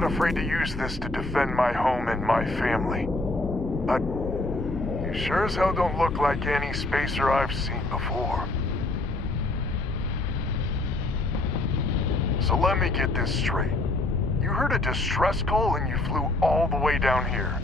not afraid to use this to defend my home and my family. But you sure as hell don't look like any spacer I've seen before. So let me get this straight. You heard a distress call and you flew all the way down here.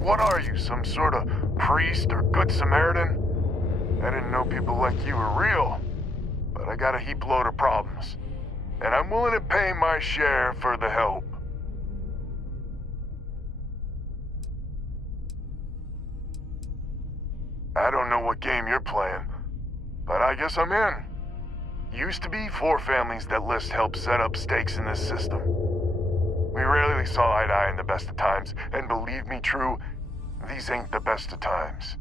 What are you, some sort of priest or good Samaritan? I didn't know people like you were real, but I got a heap load of problems. And I'm willing to pay my share for the help. I don't know what game you're playing, but I guess I'm in. Used to be 4 families that List helped set up stakes in this system. We rarely saw eye to eye in the best of times, and believe me true, these ain't the best of times.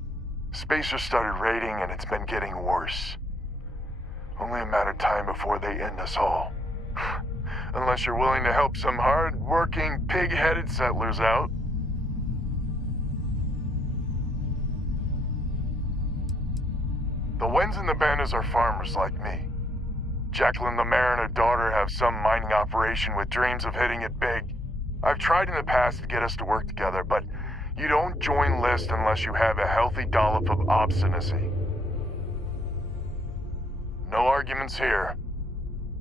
Spacers started raiding and it's been getting worse. Only a matter of time before they end us all. Unless you're willing to help some hard-working, pig-headed settlers out. The Wens and the Bandas are farmers like me. Jacqueline the mayor and her daughter have some mining operation with dreams of hitting it big. I've tried in the past to get us to work together, but you don't join List unless you have a healthy dollop of obstinacy. No arguments here.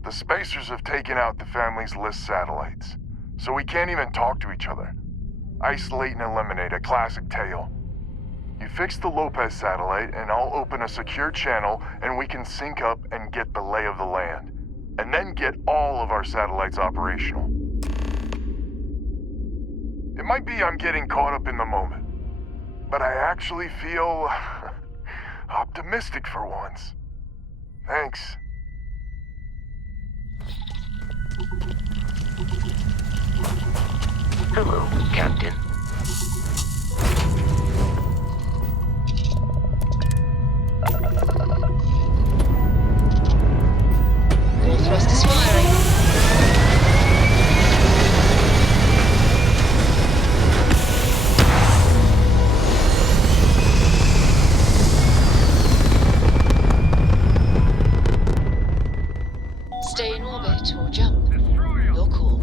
The Spacers have taken out the family's List satellites, so we can't even talk to each other. Isolate and eliminate, a classic tale. You fix the Lopez satellite and I'll open a secure channel and we can sync up and get the lay of the land. And then get all of our satellites operational. It might be I'm getting caught up in the moment, but I actually feel optimistic for once. Thanks. Hello, Captain. All thrusters firing. Stay in orbit or jump. Your call.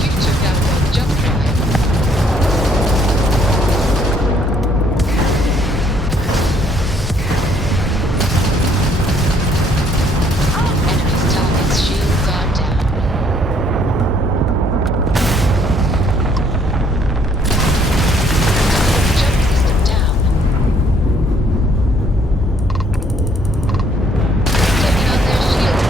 You took out one jump drive. Enemy's target's shields are down. Jump system down. Taking out their shields.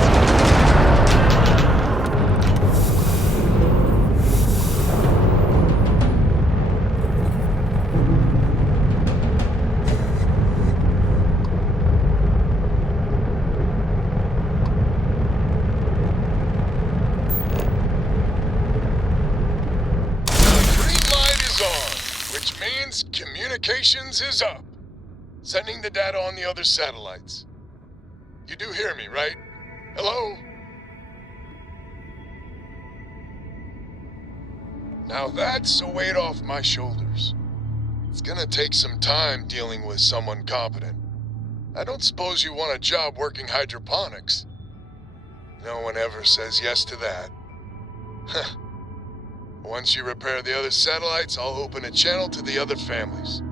The green light is on, which means communications is up. Sending the data on the other satellites. You do hear me, right? Hello? Now that's a weight off my shoulders. It's gonna take some time dealing with someone competent. I don't suppose you want a job working hydroponics. No one ever says yes to that. Huh. Once you repair the other satellites, I'll open a channel to the other families.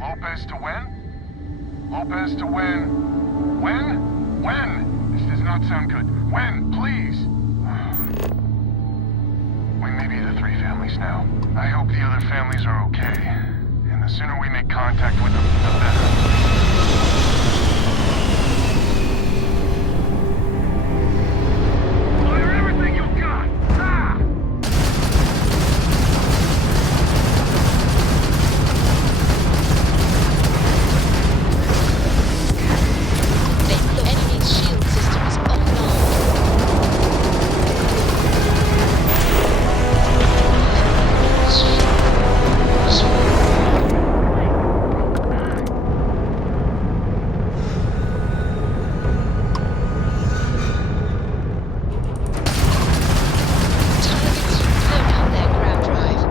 Lopez to win? Lopez to win. When? When? This does not sound good. When? Please. We may be the 3 families now. I hope the other families are okay. And the sooner we make contact with them, the better. Fire everything you've got! Ah! The enemy's shield system is offline. Targets slow down their grab drive.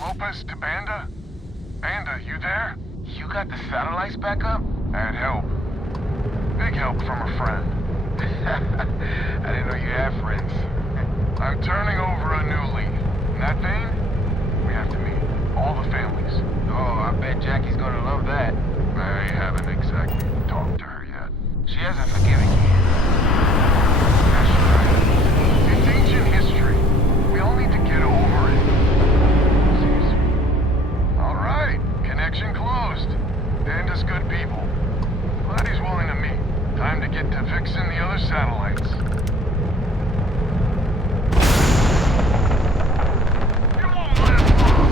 Lopez to Banda? Banda, you there? You got the satellites back up? I had help. Big help from a friend. I didn't know you had friends. I'm turning over a new leaf. In that vein, we have to meet. All the families. Oh, I bet Jackie's gonna love that. I haven't exactly talked to her yet. She hasn't forgiven you. That's right. It's ancient history. We all need to get over it. All right, connection closed. Banda's good people. Glad he's willing to meet. Time to get to fixing the other satellites. You won't live long.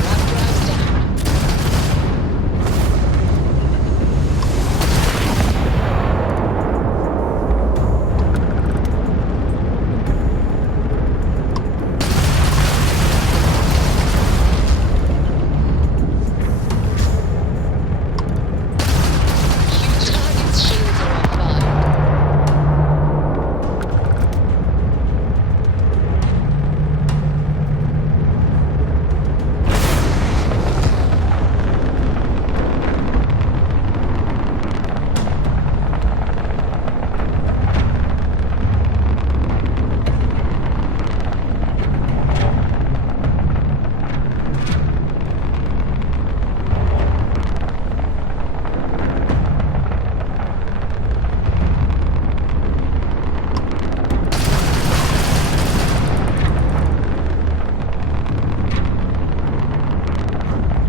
Grab drives down. Target's shields are offline.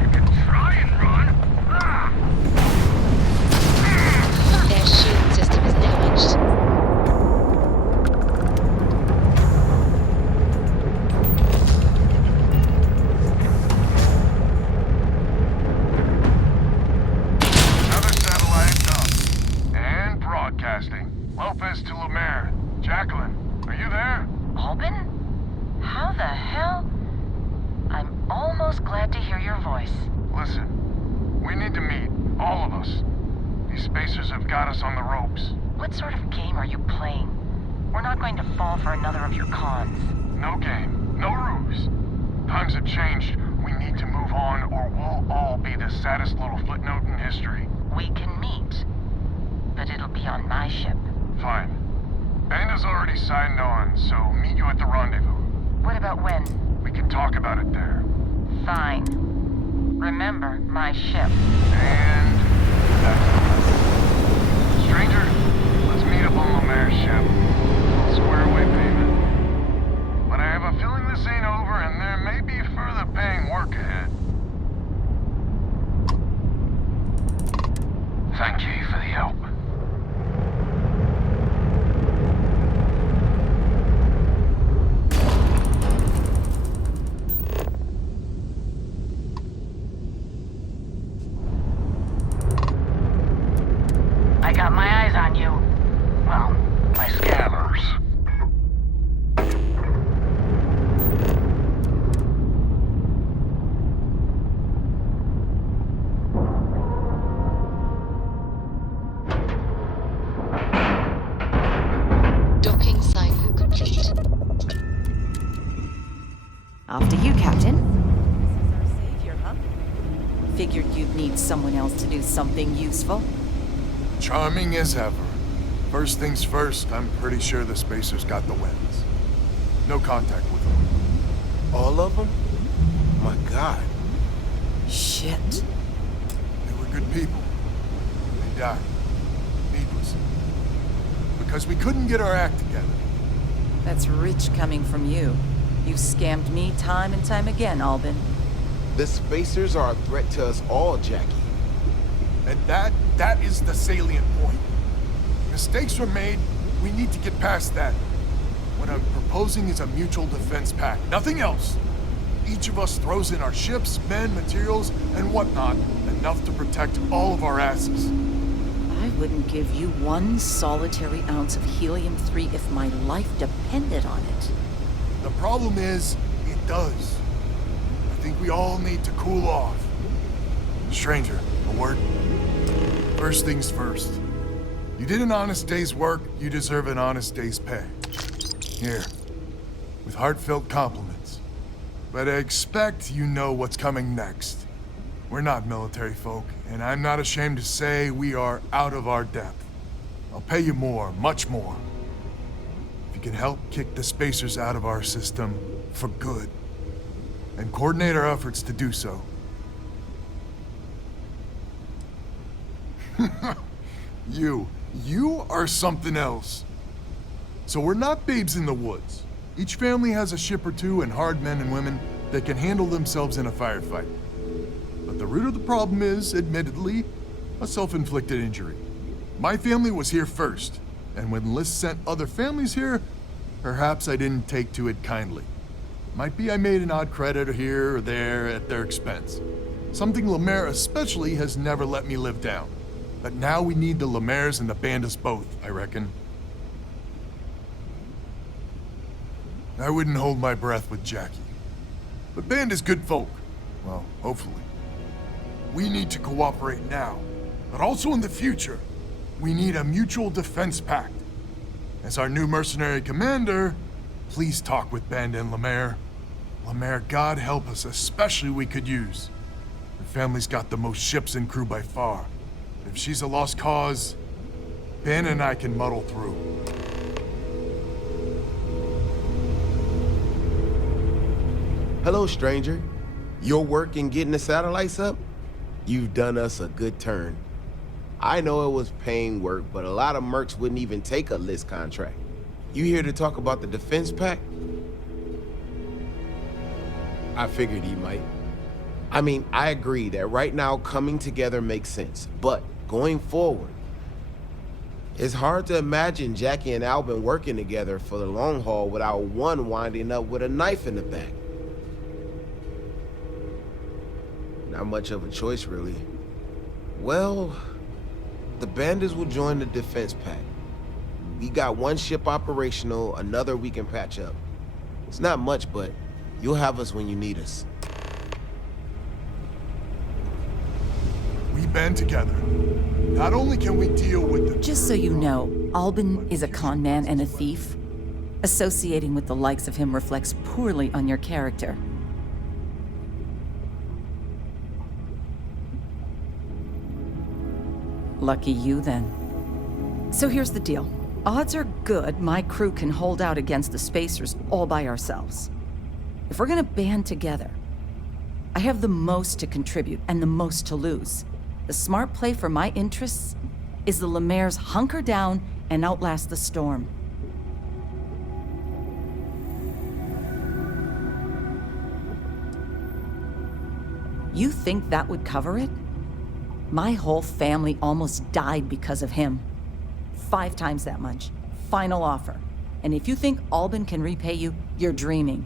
You can try and run. Ah! Their shield system is damaged. Another satellite up. And broadcasting. Lopez to Lemaire. Jacqueline, are you there? Albin? How the hell? I'm almost glad to hear your voice. Listen, we need to meet. All of us. These spacers have got us on the ropes. What sort of game are you playing? We're not going to fall for another of your cons. No game. No ruse. Times have changed. We need to move on or we'll all be the saddest little footnote in history. We can meet, but it'll be on my ship. Fine. Banda's already signed on, so meet you at the rendezvous. What about when? We can talk about it there. Fine. Remember, my ship. And that's it. Stranger, let's meet up on Lemaire's ship. I'll square away payment. But I have a feeling this ain't over and there may be further paying work ahead. Thank you for the help. I got my eyes on you. Well, my scanners. Docking cycle complete. After you, Captain. This is our savior, huh? Figured you'd need someone else to do something useful. Charming as ever. First things first, I'm pretty sure the Spacers got the wins. No contact with them. All of them? My God. Shit. They were good people. They died. Needlessly. Because we couldn't get our act together. That's rich coming from you. You've scammed me time and time again, Albin. The Spacers are a threat to us all, Jackie. And that is the salient point. Mistakes were made, we need to get past that. What I'm proposing is a mutual defense pact, nothing else. Each of us throws in our ships, men, materials, and whatnot, enough to protect all of our asses. I wouldn't give you one solitary ounce of helium-3 if my life depended on it. The problem is, it does. I think we all need to cool off. Stranger, a word? First things first. You did an honest day's work, you deserve an honest day's pay. Here, with heartfelt compliments. But I expect you know what's coming next. We're not military folk, and I'm not ashamed to say we are out of our depth. I'll pay you more, much more. If you can help kick the Spacers out of our system for good, and coordinate our efforts to do so. You are something else. So we're not babes in the woods. Each family has a ship or two and hard men and women that can handle themselves in a firefight. But the root of the problem is, admittedly, a self-inflicted injury. My family was here first, and when Liz sent other families here, perhaps I didn't take to it kindly. Might be I made an odd credit here or there at their expense. Something Lemaire especially has never let me live down. But now we need the Lemaires and the Bandits both, I reckon. I wouldn't hold my breath with Jackie. But Band is good folk. Well, hopefully. We need to cooperate now, but also in the future. We need a mutual defense pact. As our new mercenary commander, please talk with Band and Lemaire. Lemaire, God help us, especially we could use. Her family's got the most ships and crew by far. If she's a lost cause, Ben and I can muddle through. Hello, stranger. Your work in getting the satellites up? You've done us a good turn. I know it was paying work, but a lot of mercs wouldn't even take a list contract. You here to talk about the defense pact? I figured he might. I mean, I agree that right now coming together makes sense, but going forward, it's hard to imagine Jackie and Albin working together for the long haul without one winding up with a knife in the back. Not much of a choice, really. Well, the Bandits will join the defense pact. We got one ship operational, another we can patch up. It's not much, but you'll have us when you need us. We band together. Not only can we deal with the... Just so you know, Albin is a con man and a thief. Associating with the likes of him reflects poorly on your character. Lucky you, then. So here's the deal. Odds are good my crew can hold out against the Spacers all by ourselves. If we're gonna band together, I have the most to contribute and the most to lose. The smart play for my interests is the Lemaire's hunker down and outlast the storm. You think that would cover it? My whole family almost died because of him. 5 times that much. Final offer. And if you think Albin can repay you, you're dreaming.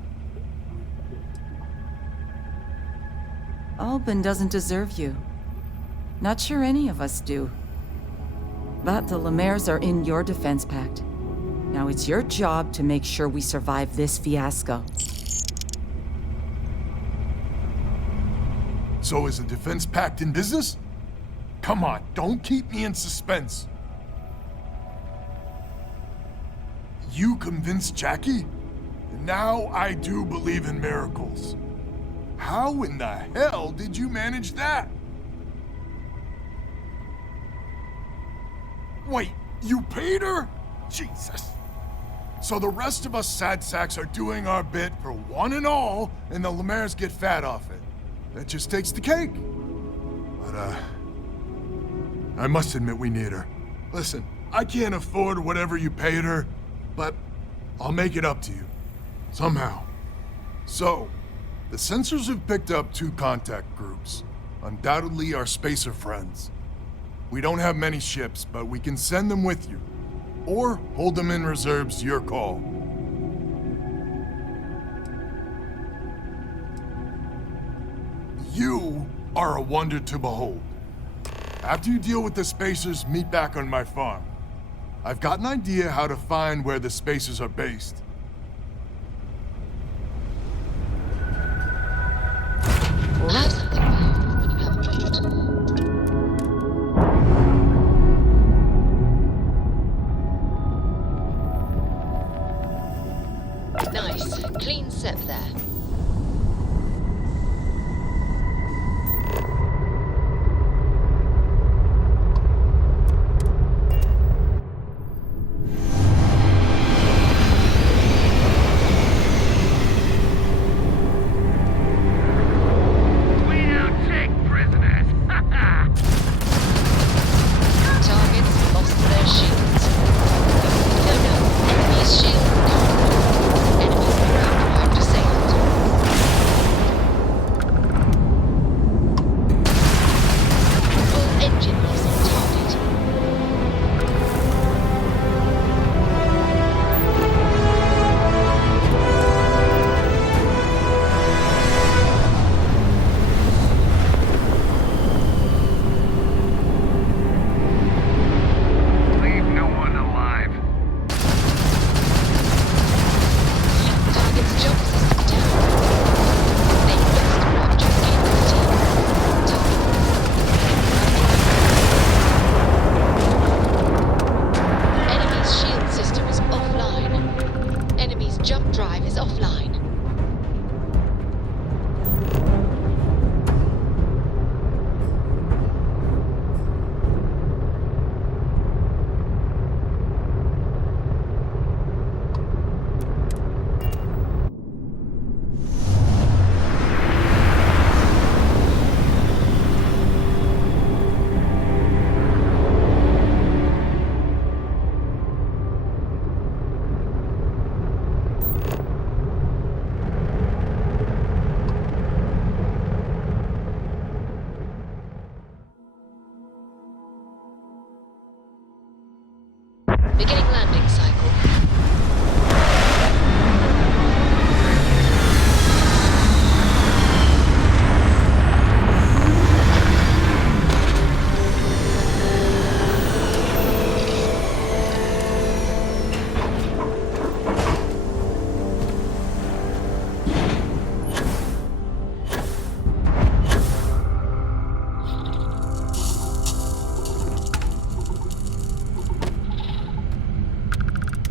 Albin doesn't deserve you. Not sure any of us do. But the Lemaires are in your defense pact. Now it's your job to make sure we survive this fiasco. So is the defense pact in business? Come on, don't keep me in suspense. You convinced Jackie? Now I do believe in miracles. How in the hell did you manage that? Wait, you paid her? Jesus. So the rest of us sad sacks are doing our bit for one and all, and the Lemaire's get fat off it. That just takes the cake. But, I must admit we need her. Listen, I can't afford whatever you paid her, but I'll make it up to you. Somehow. So, the sensors have picked up 2 contact groups. Undoubtedly our spacer friends. We don't have many ships, but we can send them with you. Or hold them in reserves, your call. You are a wonder to behold. After you deal with the spacers, meet back on my farm. I've got an idea how to find where the spacers are based. We'll have something when you have a moment. Nice. Clean set there. Targets lost their shields. No, enemy's shield gone. Enemy ground disabled. Full engine loss on target. Leave no one alive. Target's jump system down. They lost rapture capability. Enemy's shield system is offline. Enemy's jump drive is offline. Beginning landing cycle.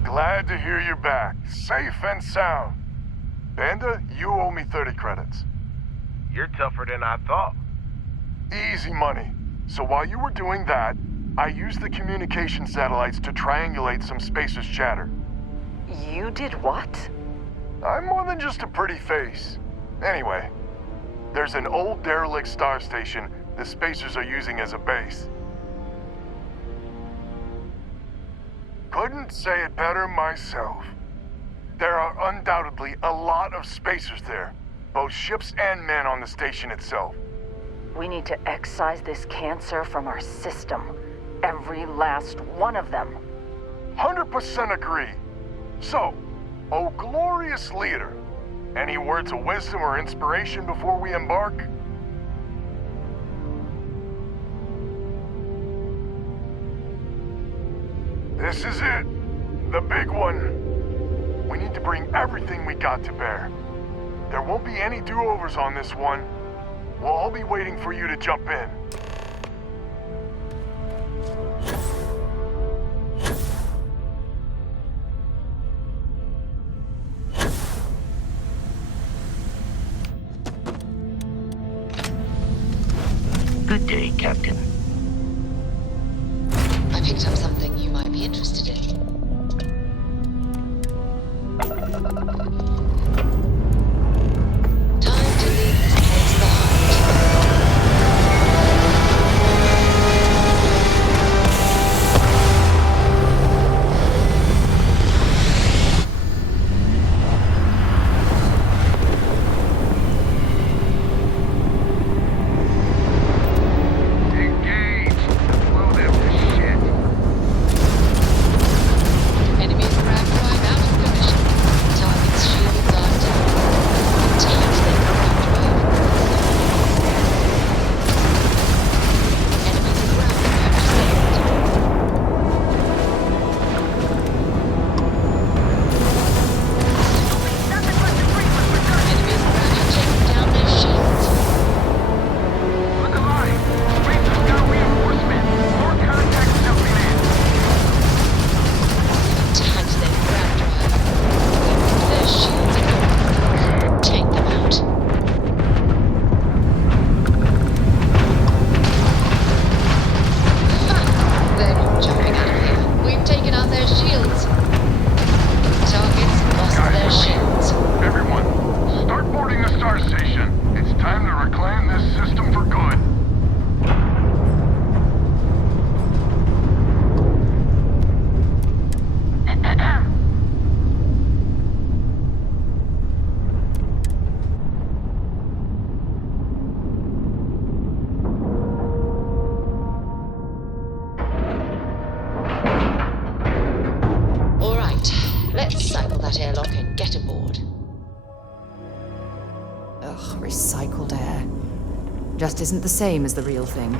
Glad to hear you're back, safe and sound. Banda, you owe me 30 credits. You're tougher than I thought. Easy money. So while you were doing that, I used the communication satellites to triangulate some spacers' chatter. You did what? I'm more than just a pretty face. Anyway, there's an old derelict star station the spacers are using as a base. Couldn't say it better myself. There are undoubtedly a lot of spacers there, both ships and men on the station itself. We need to excise this cancer from our system. Every last one of them. 100% agree. So, oh glorious leader, any words of wisdom or inspiration before we embark? This is it. The big one. We need to bring everything we got to bear. There won't be any do-overs on this one. We'll all be waiting for you to jump in. Good day, Captain. I picked up something. Ugh, recycled air. Just isn't the same as the real thing.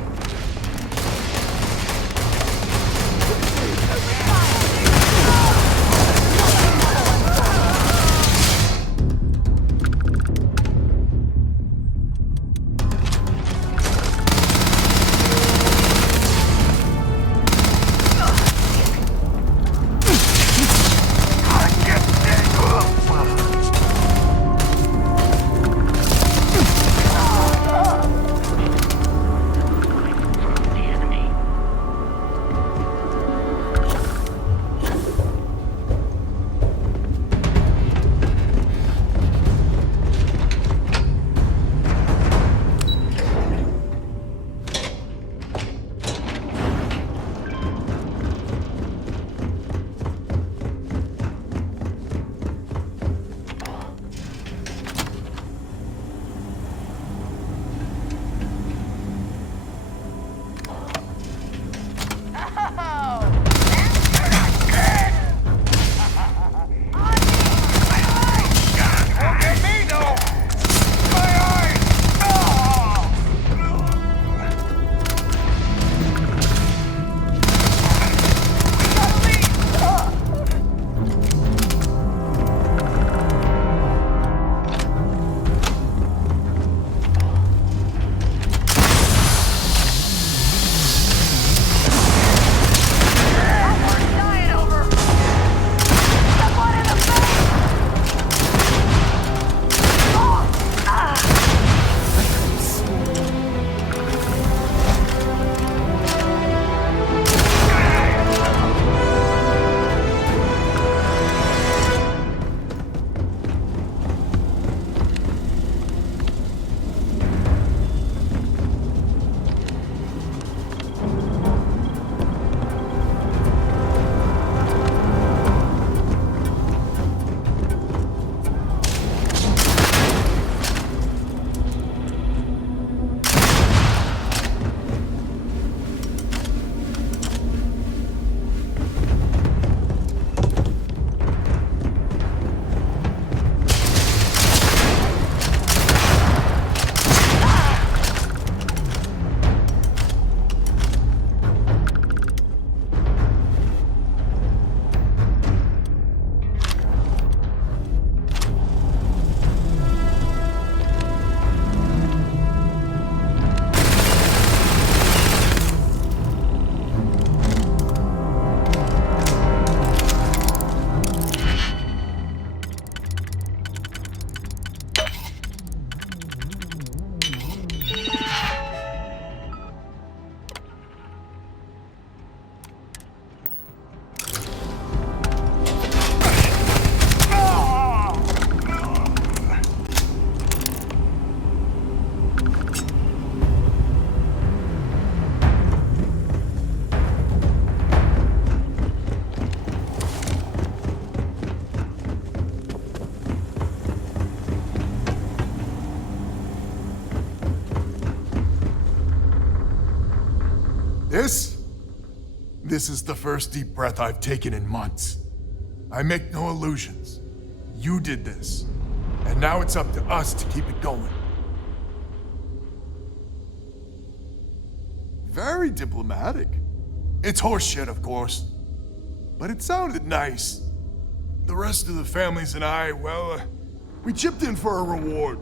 This is the first deep breath I've taken in months. I make no illusions. You did this, and now it's up to us to keep it going. Very diplomatic. It's horseshit, of course, but it sounded nice. The rest of the families and I, well, we chipped in for a reward.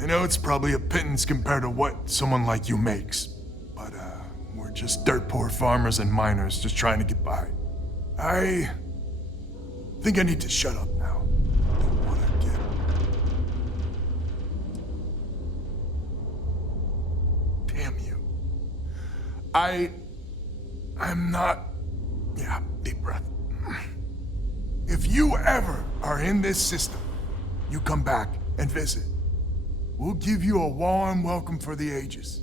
I know it's probably a pittance compared to what someone like you makes, but we're just dirt poor farmers and miners just trying to get by. I think I need to shut up now. Don't wanna get... Damn you. I'm not... Yeah, deep breath. If you ever are in this system, you come back and visit. We'll give you a warm welcome for the ages.